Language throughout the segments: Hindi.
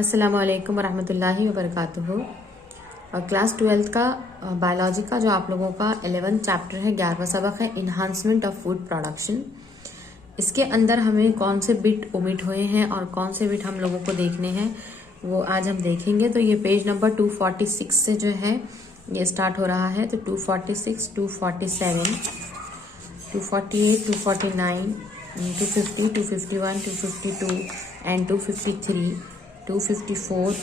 अस्सलाम वालेकुम वरहमतुल्लाहि वबरकातुहू। क्लास 12th का बायोलॉजी का जो आप लोगों का 11th चैप्टर है, 11वां सबक है इन्हांसमेंट ऑफ फूड प्रोडक्शन। इसके अंदर हमें कौन से बिट ओमिट हुए हैं और कौन से बिट हम लोगों को देखने हैं वो आज हम देखेंगे। तो ये पेज नंबर 246 से जो है ये स्टार्ट हो रहा है। तो 246, 247, 248, 249, 250, 251, 252 एंड 253, 254,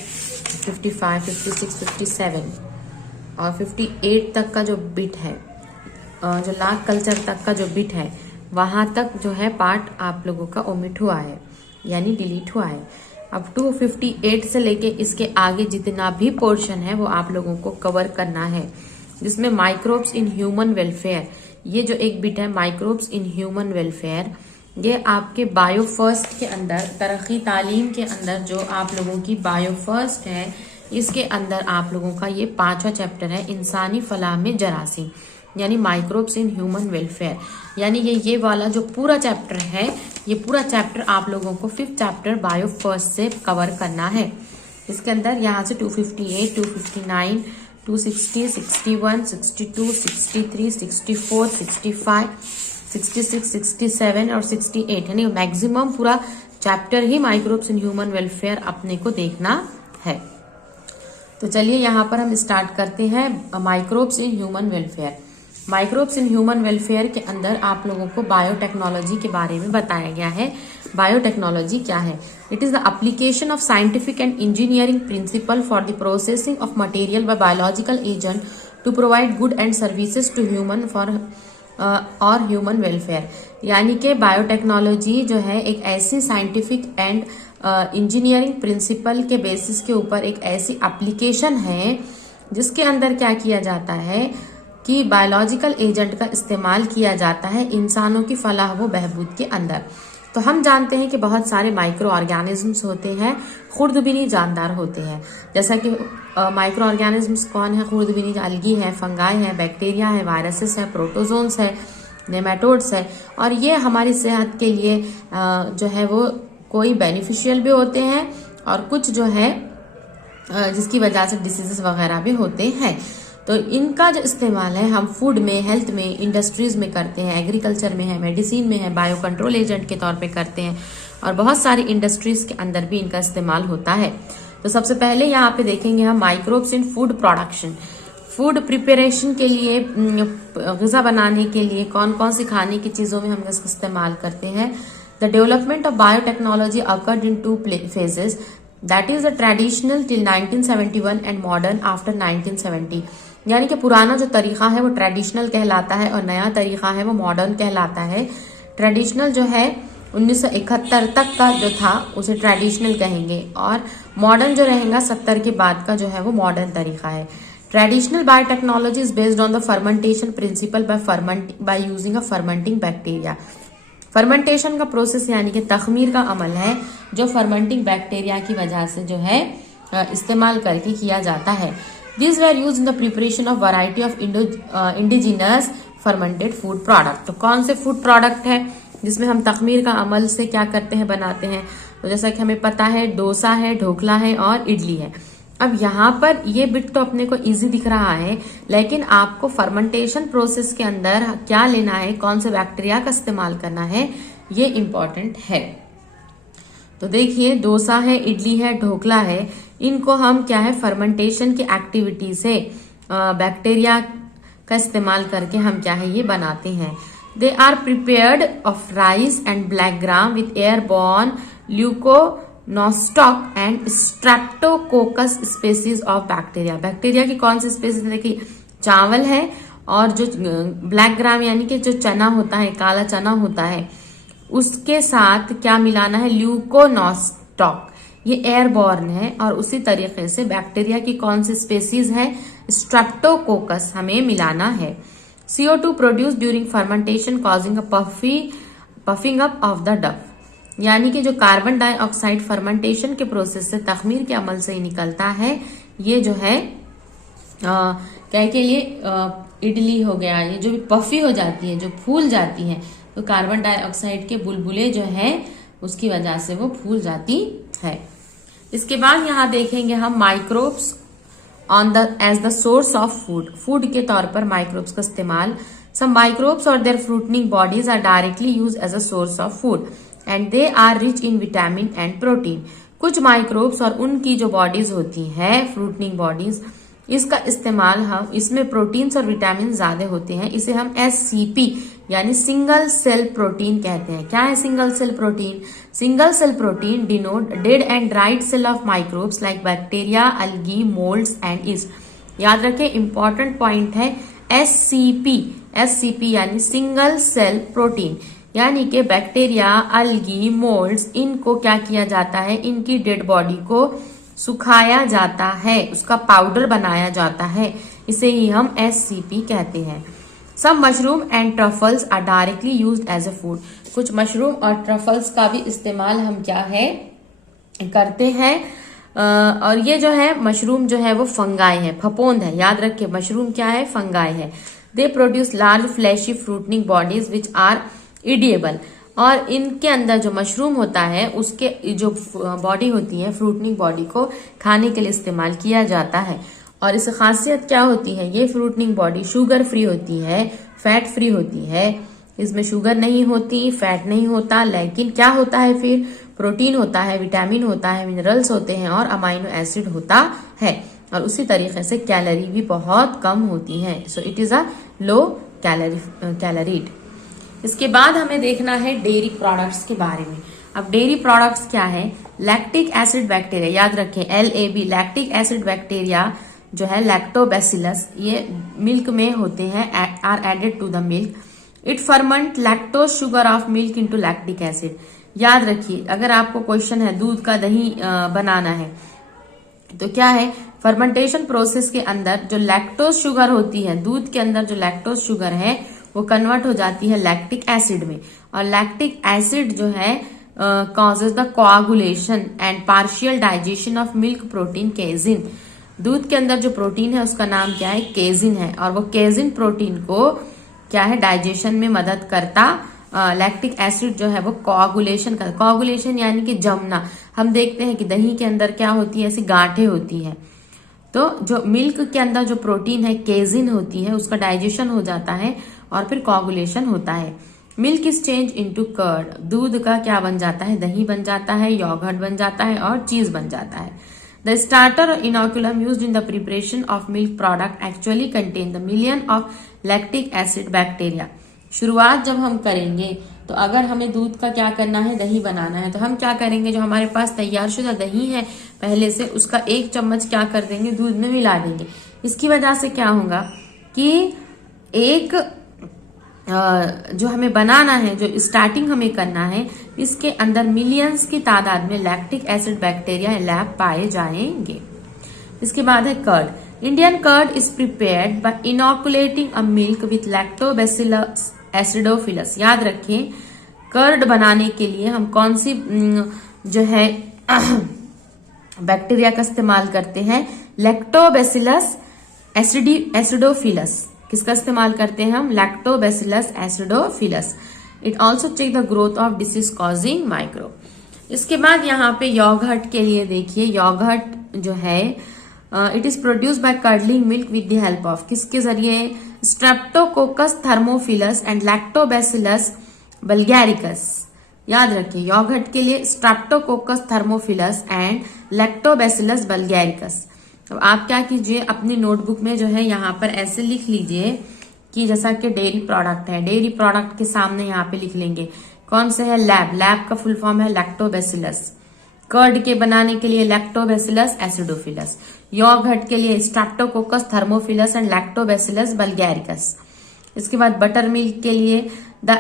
55, 56, 57 और 58 तक का जो बिट है, जो लाग कल्चर तक का जो बिट है, वहां तक जो है पार्ट आप लोगों का ओमिट हुआ है यानी डिलीट हुआ है। अब 258 से लेके इसके आगे जितना भी पोर्शन है वो आप लोगों को कवर करना है, जिसमें माइक्रोब्स इन ह्यूमन वेलफेयर, ये जो एक बिट है माइक्रोब्स इन ह्यूमन वेलफेयर, ये आपके बायो फर्स्ट के अंदर, तरक्की तालीम के अंदर जो आप लोगों की बायो फर्स्ट है, इसके अंदर आप लोगों का ये 5वां चैप्टर है, इंसानी फलाह में जरासीम यानी माइक्रोब्स इन ह्यूमन वेलफेयर। यानी ये वाला जो पूरा चैप्टर है, ये पूरा चैप्टर आप लोगों को 5th चैप्टर बायो फर्स्ट से कवर करना है। इसके अंदर यहाँ से 258, 259, 260, 61, 62, 63, 64, 65, 66, 67 और 68 यानी मैक्सिमम पूरा chapter he microbes in human welfare अपने को देखना है। तो चलिए यहाँ पर हम स्टार्ट करते हैं microbes in human welfare. Microbes in human welfare के अंदर आप लोगों को बायोटेक्नोलॉजी के बारे में बताया गया है। बायोटेक्नोलॉजी क्या है? It is the application of scientific and engineering principle for the processing of material by biological agent to provide good and services to human for और ह्यूमन वेलफेयर। यानी कि बायोटेक्नोलॉजी जो है एक ऐसी साइंटिफिक एंड इंजीनियरिंग प्रिंसिपल के बेसिस के ऊपर एक ऐसी एप्लीकेशन है जिसके अंदर क्या किया जाता है कि बायोलॉजिकल एजेंट का इस्तेमाल किया जाता है इंसानों की फलाह व बहबूद के अंदर। तो हम जानते हैं कि बहुत सारे माइक्रो ऑर्गेनिजम्स होते हैं, खुर्दबिनी जानदार होते हैं। जैसा कि माइक्रो ऑर्गेनिजम्स कौन है? खुर्दबिनी अलगी है, फंगाई है, बैक्टीरिया है, वायरसेस है, प्रोटोजोन्स है, नेमाटोड्स है। और ये हमारी सेहत के लिए जो है वो कोई बेनिफिशियल भी होते हैं और कुछ जो है जिसकी वजह से डिसीजेस वगैरह भी होते हैं। तो इनका जो इस्तेमाल है हम फूड में, हेल्थ में, इंडस्ट्रीज में करते हैं, एग्रीकल्चर में है, मेडिसिन में है, बायो कंट्रोल एजेंट के तौर पे करते हैं और बहुत सारी इंडस्ट्रीज के अंदर भी इनका इस्तेमाल होता है। तो सबसे पहले यहाँ पे देखेंगे हम microbes in food production. Food preparation के लिए, ग़िज़ा बनाने के लिए कौन कौन सी खाने की चीज़ों में हम इसका इस्तेमाल करते हैं। The development of biotechnology occurred in 2 phases, that is the traditional till 1971 and modern after 1970। यानी कि पुराना जो तरीका है वो ट्रेडिशनल कहलाता है और नया तरीका है वो मॉडर्न कहलाता है। ट्रेडिशनल जो है 1971 तक का जो था उसे ट्रेडिशनल कहेंगे और मॉडर्न जो रहेगा 70 के बाद का जो है वो मॉडर्न तरीका है। Traditional biotechnology is based on the fermentation principal by using a fermenting bacteria. Fermentation का प्रोसेस यानी कि तखमीर का अमल है जो फर्मेंटिंग बैक्टीरिया की वजह से जो है इस्तेमाल करके किया जाता है। These were used in the preparation of variety of indigenous fermented food product। तो कौन से फूड प्रोडक्ट है जिसमें हम तखमीर का अमल से क्या करते हैं, बनाते हैं? तो जैसा कि हमें पता है डोसा है, ढोकला है और इडली है। अब यहाँ पर ये बिट तो अपने को इजी दिख रहा है, लेकिन आपको फर्मेंटेशन प्रोसेस के अंदर क्या लेना है, कौन से बैक्टीरिया का इस्तेमाल करना है, ये इम्पोर्टेंट है। तो देखिए डोसा है, इडली है, ढोकला है, इनको हम क्या है फर्मेंटेशन की एक्टिविटी से बैक्टीरिया का इस्तेमाल करके हम क्या है ये बनाते हैं। They are prepared of rice and black gram with airborne Leuconostoc and Streptococcus species of bacteria. Bacteria की कौन सी स्पेसीज? देखिए चावल है और जो ब्लैक ग्राम यानी कि जो चना होता है, काला चना होता है, उसके साथ क्या मिलाना है? ल्यूकोनोस्टॉक। ये एयरबॉर्न है और उसी तरीके से बैक्टीरिया की कौन सी स्पेसीज है? स्ट्रेप्टोकोकस हमें मिलाना है। CO2 produce during fermentation causing a puffing up of the डफ। यानी कि जो कार्बन डाइऑक्साइड फर्मेंटेशन के प्रोसेस से, तखमीर के अमल से ही निकलता है, ये जो है क्या के लिए इडली हो गया, ये जो पफी हो जाती है, जो फूल जाती है, तो कार्बन डाइऑक्साइड के बुलबुले जो है उसकी वजह से वो फूल जाती है। इसके बाद यहाँ देखेंगे हम microbes on the as the source of food, food के तौर पर माइक्रोब्स का इस्तेमाल। सम माइक्रोब्स और their fruiting bodies are directly use as a source of food and they are rich in vitamin and protein. कुछ माइक्रोब्स और उनकी जो बॉडीज होती है फ्रूटनिंग बॉडीज, इसका इस्तेमाल हम, इसमें प्रोटीन्स और विटामिन ज्यादा होते हैं। इसे हम SCP यानी सिंगल सेल प्रोटीन कहते हैं। क्या है single cell protein? Single cell protein denote dead and dried cell of microbes like bacteria, algae, moulds and yeast. याद रखें, इंपॉर्टेंट पॉइंट है SCP यानी सिंगल सेल प्रोटीन, यानी कि बैक्टीरिया, अलगी, मोल्ड्स, इनको क्या किया जाता है, इनकी डेड बॉडी को सुखाया जाता है, उसका पाउडर बनाया जाता है, इसे ही हम SCP कहते हैं। Some mushroom and truffles are directly used as a food. कुछ मशरूम और ट्रफल्स का भी इस्तेमाल हम क्या है करते हैं, और ये जो है मशरूम जो है वो फंगाई है, फफूंद है। याद रखिए मशरूम क्या है, फंगाई है। They produce large fleshy fruiting bodies which are edible. और इनके अंदर जो मशरूम होता है उसके जो बॉडी होती है, फ्रूटनिंग बॉडी को खाने के लिए इस्तेमाल किया जाता है। और इसकी खासियत क्या होती है, ये फ्रूटनिंग बॉडी शुगर फ्री होती है, फैट फ्री होती है। इसमें शुगर नहीं होती, फैट नहीं होता, लेकिन क्या होता है फिर, प्रोटीन होता है, विटामिन होता है, मिनरल्स होते हैं और अमाइनो एसिड होता है। और उसी तरीके से कैलोरी भी बहुत कम होती है। सो इट इज अ लो कैलोरीड। इसके बाद हमें देखना है डेयरी प्रोडक्ट्स के बारे में। अब डेयरी प्रोडक्ट्स क्या है, लैक्टिक एसिड बैक्टीरिया, याद रखें LAB, लैक्टिक एसिड बैक्टीरिया जो है लैक्टोबैसिलस, ये मिल्क में होते हैं, are added to the milk. It ferment lactose sugar of milk into lactic acid. याद रखिए, अगर आपको क्वेश्चन है दूध का दही बनाना है तो क्या है, फर्मेंटेशन प्रोसेस के अंदर जो लैक्टोज शुगर होती है, दूध के अंदर जो लैक्टोज शुगर है वो कन्वर्ट हो जाती है लैक्टिक एसिड में। और लैक्टिक एसिड जो है causes the coagulation and partial digestion of milk protein casein. दूध के अंदर जो प्रोटीन है उसका नाम क्या है, केजिन है। और वो केजिन प्रोटीन को क्या है, डाइजेशन में मदद करता। लैक्टिक एसिड जो है वो कोआगुलेशन का, कोआगुलेशन यानी कि जमना। हम देखते हैं कि दही के अंदर क्या होती है, ऐसी गांठें होती है। तो जो मिल्क के अंदर जो प्रोटीन है, केजिन होती है, उसका डाइजेशन हो जाता है और फिर कोआगुलेशन होता है। Milk is change into curd. दूध का क्या बन जाता है, दही बन जाता है, योगर्ट बन जाता है और चीज बन जाता है। The starter inoculum used in the preparation of milk product actually contain the million of lactic acid bacteria. शुरुआत जब हम करेंगे तो अगर हमें दूध का क्या करना है, दही बनाना है, तो हम क्या करेंगे, जो हमारे पास तैयार शुदा दही है पहले से, उसका 1 चम्मच क्या कर देंगे, दूध में मिला देंगे। इसकी वजह से क्या होगा कि एक जो हमें बनाना है, जो स्टार्टिंग हमें करना है, इसके अंदर मिलियंस की तादाद में लैक्टिक एसिड बैक्टीरिया लैब पाए जाएंगे। इसके बाद है curd. Indian curd is prepared by inoculating a milk with lactobacillus acidophilus. याद रखें, कर्ड बनाने के लिए हम कौन सी जो है बैक्टीरिया का इस्तेमाल करते हैं, लैक्टोबैसिलस एसिडोफिलस। किसका इस्तेमाल करते हैं हम, lactobacillus acidophilus. It also check the growth of disease causing microbe. इसके बाद यहाँ पे योगर्ट के लिए देखिए, योगर्ट जो है it is produce by curdling milk with the help of, किसके जरिए, स्ट्रेप्टोकोकस थर्मोफिलस एंड लैक्टोबैसिलस बल्गैरिकस। याद रखिए, योगर्ट के लिए स्ट्रेप्टोकोकस थर्मोफिलस एंड लैक्टोबैसिलस बल्गैरिकस। तो आप क्या कीजिए, अपनी नोटबुक में जो है यहाँ पर ऐसे लिख लीजिए कि जैसा कि डेयरी प्रोडक्ट है, डेयरी प्रोडक्ट के सामने यहाँ पे लिख लेंगे कौन से है, लैब, लैब का फुल फॉर्म है लैक्टोबैसिलस। कर्ड के बनाने के लिए लैक्टोबैसिलस एसिडोफिलस। योगर्ट के लिए स्ट्रेप्टोकोकस थर्मोफिलस एंड लैक्टोबैसिलस बल्गैरिकस। इसके बाद बटर मिल्क के लिए the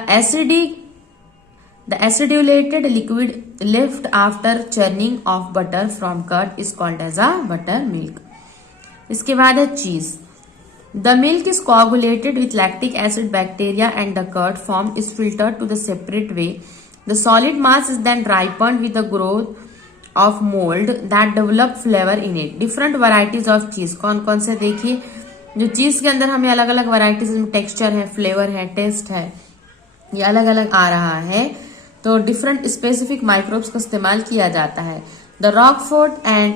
acidulated liquid left after churning of butter from curd is called as a buttermilk. इसके बाद है चीज। The milk is coagulated with lactic acid bacteria and the curd form is filtered to the separate way. The solid mass is then ripened with the growth of mold that develop flavor in it. Different varieties of cheese, कौन कौन से देखिए, जो चीज के अंदर हमें अलग अलग वैरायटीज में टेक्सचर है, फ्लेवर है, टेस्ट है, ये अलग अलग आ रहा है। तो डिफरेंट स्पेसिफिक माइक्रोब्स का इस्तेमाल किया जाता है। The Roquefort and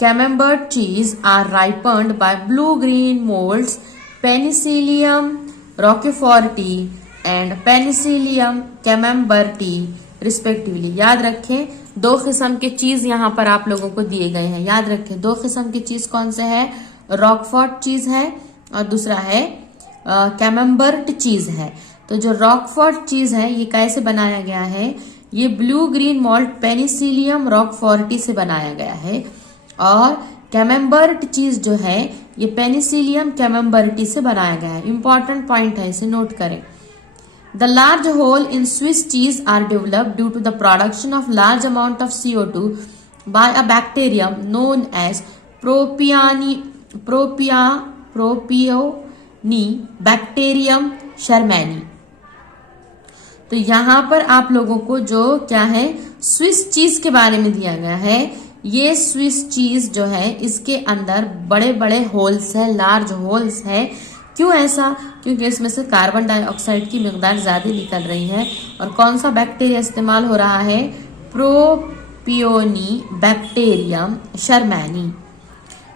Camembert cheese are ripened by blue green moulds Penicillium roqueforti and Penicillium camemberti respectively. याद रखें, दो किस्म के चीज यहाँ पर आप लोगों को दिए गए हैं। याद रखें, दो किस्म की चीज कौन से है? रॉकफोर्ट चीज है और दूसरा है कैमेम्बर्ट चीज है। तो जो रॉकफोर्ट चीज है ये कैसे बनाया गया है? ये blue green malt Penicillium Roquefort से बनाया गया है और कैमेम्बर्ट चीज जो है ये पेनिसिलियम कैमेम्बर्टी से बनाया गया है। इंपॉर्टेंट पॉइंट है, इसे नोट करें। The large hole in Swiss cheese are developed due to the production of large amount of CO2 by a bacterium known as Propionibacterium shermani। तो यहाँ पर आप लोगों को जो क्या है स्विस चीज के बारे में दिया गया है। ये स्विस चीज जो है इसके अंदर बड़े बड़े होल्स है, लार्ज होल्स है। क्यों ऐसा? क्योंकि इसमें से कार्बन डाइऑक्साइड की मिकदार ज्यादा निकल रही है। और कौन सा बैक्टीरिया इस्तेमाल हो रहा है? प्रोपियोनिबैक्टीरियम शर्मैनी।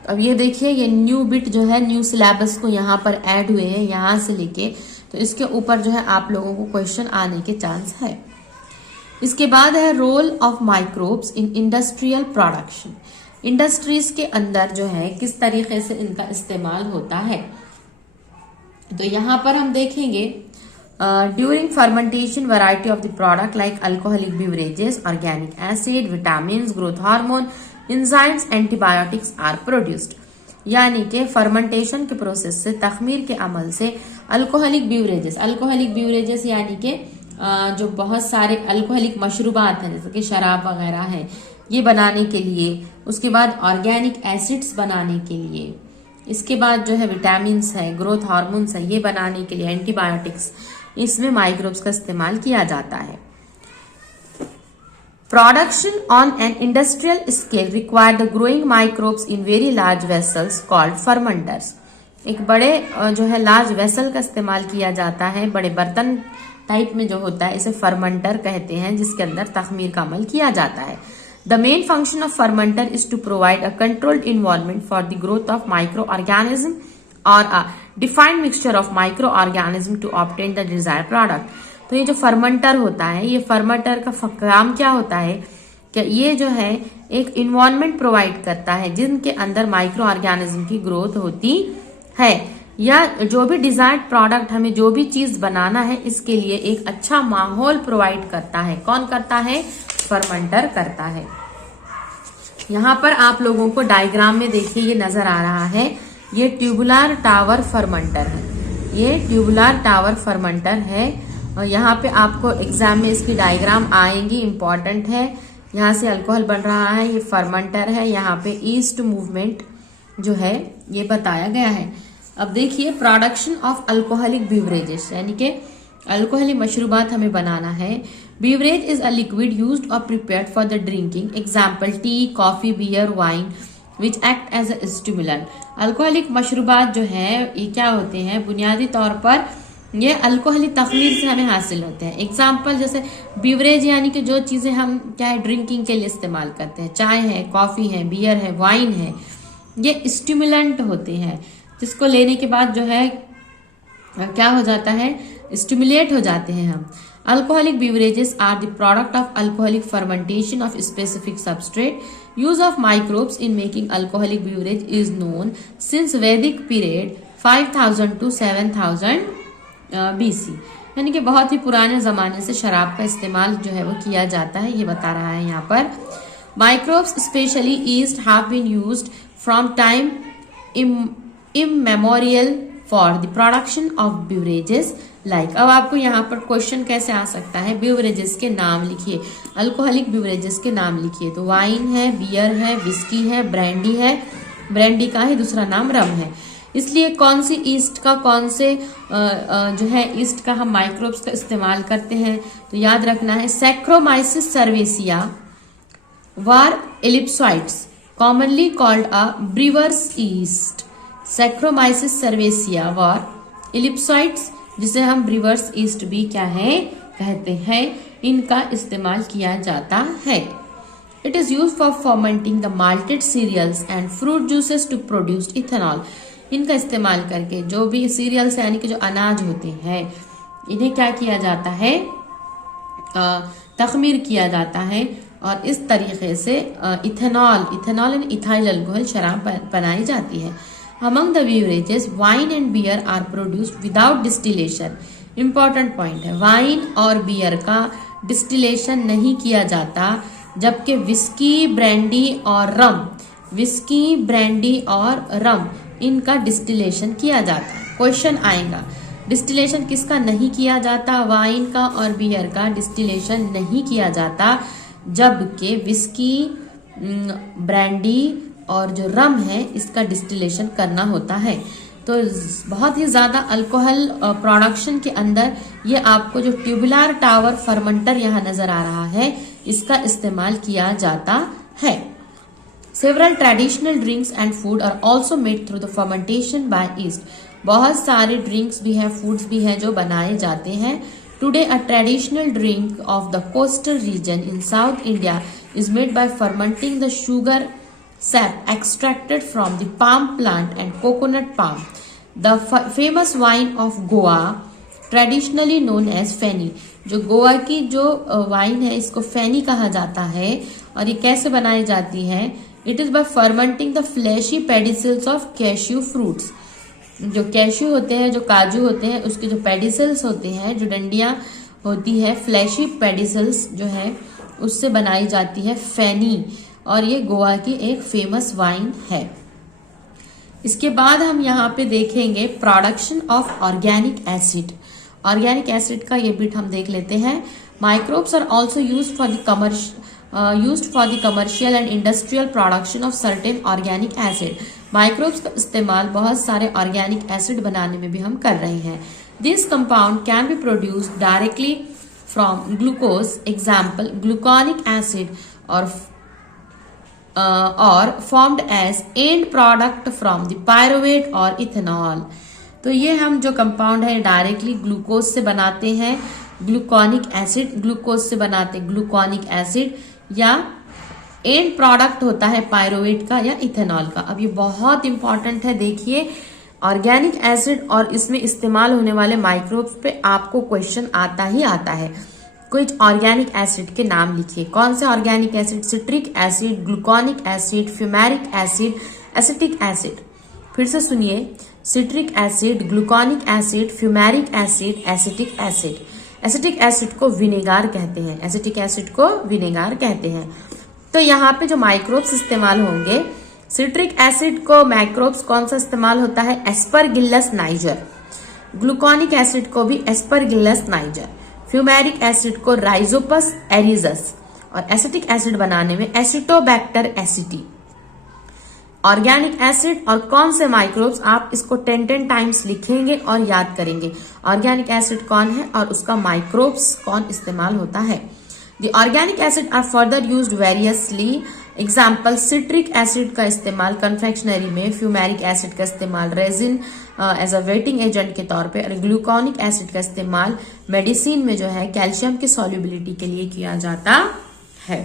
अब ये देखिए, ये न्यू बिट जो है न्यू सिलेबस को यहाँ पर ऐड हुए हैं यहाँ से लेके, तो इसके ऊपर जो है आप लोगों को क्वेश्चन आने के चांस है। इसके बाद है role of microbes in industrial production. Industries के अंदर जो है किस तरीके से इनका इस्तेमाल होता है। तो यहाँ पर हम देखेंगे during fermentation variety of the product like alcoholic beverages, organic acid, vitamin, growth hormone, enzymes, antibiotics are produced. यानी कि फर्मेंटेशन के प्रोसेस से, तखमीर के अमल से अल्कोहलिक बिवरेजेस यानी कि जो बहुत सारे अल्कोहलिक मशरूबात हैं जैसे कि शराब वगैरह है, ये बनाने के लिए, उसके बाद ऑर्गेनिक एसिड्स बनाने के लिए, इसके बाद जो है विटामिन्स है, ग्रोथ हार्मोन्स है, ये बनाने के लिए, एंटीबायोटिक्स, इसमें माइक्रोब्स का इस्तेमाल किया जाता है। Production on an industrial scale require the growing microbes in very large vessels called fermenters. एक बड़े जो है लार्ज वेसल का इस्तेमाल किया जाता है, बड़े बर्तन टाइप में जो होता है इसे फर्मेंटर कहते हैं, जिसके अंदर तखमीर का अमल किया जाता है। The main function of fermenter is to provide a controlled environment for the growth of microorganism or a defined mixture of microorganism to obtain the desired product। तो ये जो फर्मेंटर होता है, ये फर्मेंटर का काम क्या होता है कि ये जो है एक इन्वायरमेंट प्रोवाइड करता है जिनके अंदर माइक्रो ऑर्गेनिज्म की ग्रोथ होती है, या जो भी डिजायर्ड प्रोडक्ट, हमें जो भी चीज बनाना है इसके लिए एक अच्छा माहौल प्रोवाइड करता है। कौन करता है? फर्मेंटर करता है। यहाँ पर आप लोगों को डायग्राम में देखिए ये नजर आ रहा है, ये ट्यूबुलर टावर फर्मेंटर है, ये ट्यूबुलर टावर फर्मेंटर है। और यहाँ पे आपको एग्जाम में इसकी डायग्राम आएंगी, इंपॉर्टेंट है। यहाँ से अल्कोहल बन रहा है, ये फर्मेंटर है, यहाँ पे ईस्ट मूवमेंट जो है ये बताया गया है। अब देखिए प्रोडक्शन ऑफ अल्कोहलिक बिवरेजेस, यानी कि अल्कोहलिक मशरूबात हमें बनाना है। Beverage is a liquid used or prepared for the drinking. Example: tea, coffee, beer, wine, which act as a stimulant. Alcoholic मशरूबात जो है ये क्या होते हैं? बुनियादी तौर पर ये अल्कोहलिक तखमीर से हमें हासिल होते हैं। एग्जाम्पल जैसे बीवरेज यानी कि जो चीजें हम क्या है ड्रिंकिंग के लिए इस्तेमाल करते हैं, चाय है, कॉफी है, बियर है, वाइन है, ये स्टिमुलेंट होते हैं जिसको लेने के बाद जो है क्या हो जाता है? स्टिमुलेट हो जाते हैं हम। Alcoholic beverages are the product of alcoholic fermentation of specific substrate. Use of microbes in making alcoholic beverage is known since Vedic period 5000 to 7000 BC। यानी कि बहुत ही पुराने जमाने से शराब का इस्तेमाल जो है वो किया जाता है, ये बता रहा है यहाँ पर। Microbes, especially yeast, have been used from time immemorial for the production of beverages like। अब आपको यहाँ पर क्वेश्चन कैसे आ सकता है? बिवरेजेस के नाम लिखिए, अल्कोहलिक बिवरेजेस के नाम लिखिए। तो वाइन है, बियर है, विस्की है, ब्रांडी है, ब्रांडी का ही दूसरा नाम रम है। इसलिए कौन सी ईस्ट का, कौन से जो है ईस्ट का हम माइक्रोब्स का इस्तेमाल करते हैं? तो याद रखना है Saccharomyces cerevisiae var ellipsoideus commonly called a brewer's yeast. Saccharomyces cerevisiae var ellipsoideus, जिसे हम ब्रीवर्स ईस्ट भी क्या है कहते हैं, इनका इस्तेमाल किया जाता है। It is use for fermenting the malted cereals and fruit juices to produce ethanol. इनका इस्तेमाल करके जो भी सीरियल्स यानी कि जो अनाज होते हैं इन्हें क्या किया जाता है, तखमीर किया जाता है और इस तरीके से इथेनॉल एंड इथाइल अल्कोहल शराब बनाई जाती है। Among the beverages wine and beer are produced without distillation. Important point है, वाइन और बियर का डिस्टिलेशन नहीं किया जाता, जबकि विस्की ब्रांडी और रम इनका डिस्टिलेशन किया जाता है। क्वेश्चन आएगा, डिस्टिलेशन किसका नहीं किया जाता? वाइन का और बियर का डिस्टिलेशन नहीं किया जाता, जबकि विस्की, ब्रांडी और जो रम है इसका डिस्टिलेशन करना होता है। तो बहुत ही ज्यादा अल्कोहल प्रोडक्शन के अंदर ये आपको जो ट्यूबुलर टावर फर्मेंटर यहाँ नजर आ रहा है इसका इस्तेमाल किया जाता है। Several traditional drinks and food are also made through the fermentation by yeast. बहुत सारे ड्रिंक्स भी हैं, फूड्स भी हैं जो बनाए जाते हैं। Today a traditional drink of the coastal region in south India is made by fermenting the sugar sap extracted from the palm plant and coconut palm. The famous wine of Goa, traditionally known as फेनी। जो गोवा की जो वाइन है इसको फेनी कहा जाता है और ये कैसे बनाई जाती है? It is by fermenting the fleshy pedicels of cashew fruits. जो कैश्यू होते हैं, जो काजू होते हैं, उसके जो पेडिसल्स होते हैं, जो डंडियां होती है, फ्लैशी पेडिसल्स जो है उससे बनाई जाती है फेनी और ये गोवा की एक फेमस वाइन है। इसके बाद हम यहाँ पे देखेंगे production of organic acid. Organic acid का ये बिट हम देख लेते हैं। Microbes are also used for the commercial and industrial production of certain organic acid. Microbes का इस्तेमाल बहुत सारे ऑर्गेनिक एसिड बनाने में भी हम कर रहे हैं। This compound can be produced directly from glucose, example gluconic acid, और formed as end product from the pyruvate और इथेनॉल। तो ये हम जो कंपाउंड है डायरेक्टली ग्लूकोज से बनाते हैं, ग्लूकोनिक एसिड, ग्लूकोज से बनाते हैं ग्लूकोनिक एसिड, या एंड प्रोडक्ट होता है पायरुवेट का या इथेनॉल का। अब ये बहुत इंपॉर्टेंट है, देखिए ऑर्गेनिक एसिड और इसमें इस्तेमाल होने वाले माइक्रोब्स पे आपको क्वेश्चन आता ही आता है। कुछ ऑर्गेनिक एसिड के नाम लिखिए। कौन से organic acid? Citric acid, gluconic acid, fumaric acid, acetic acid. फिर से सुनिए, citric acid, gluconic acid, fumaric acid, acetic acid. Acetic acid को विनेगार कहते हैं, एसिटिक एसिड को विनेगार कहते हैं। तो यहाँ पे जो माइक्रोब्स इस्तेमाल होंगे, सिट्रिक एसिड को माइक्रोब्स कौन सा इस्तेमाल होता है? एस्परगिल्लस नाइजर। ग्लूकोनिक एसिड को भी एस्परगिल्लस नाइजर। फ्यूमेरिक एसिड को राइजोपस एरिजस और एसिटिक एसिड बनाने में एसिटोबैक्टर एसिटी। ऑर्गेनिक एसिड और कौन से माइक्रोब्स, आप इसको 10 टाइम्स लिखेंगे और याद करेंगे। ऑर्गेनिक एसिड कौन है और उसका माइक्रोब्स कौन इस्तेमाल होता है। The organic acid are further used variously. Example, citric acid का इस्तेमाल कन्फेक्शनरी में, फ्यूमेरिक एसिड का इस्तेमाल resin as a wetting agent के तौर पे, और ग्लूकोनिक एसिड का इस्तेमाल मेडिसिन में जो है कैल्शियम की सॉल्युबिलिटी के लिए किया जाता है।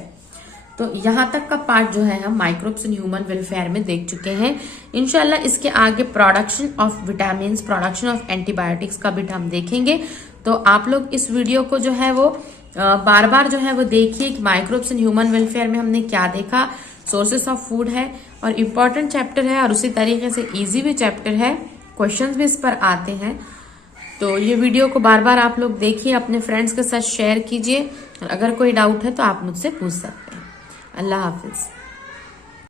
तो यहाँ तक का पार्ट जो है हम माइक्रोब्स इन ह्यूमन वेलफेयर में देख चुके हैं। इंशाल्लाह इसके आगे production of vitamin, production of antibiotics का भी हम देखेंगे। तो आप लोग इस वीडियो को जो है वो बार बार जो है वो देखिए कि माइक्रोब्स इन ह्यूमन वेलफेयर में हमने क्या देखा। सोर्सेस ऑफ फूड है और इम्पोर्टेंट चैप्टर है और उसी तरीके से इजी भी चैप्टर है, क्वेश्चंस भी इस पर आते हैं। तो ये वीडियो को बार बार आप लोग देखिए, अपने फ्रेंड्स के साथ शेयर कीजिए और अगर कोई डाउट है तो आप मुझसे पूछ सकते हैं। अल्लाह हाफिज।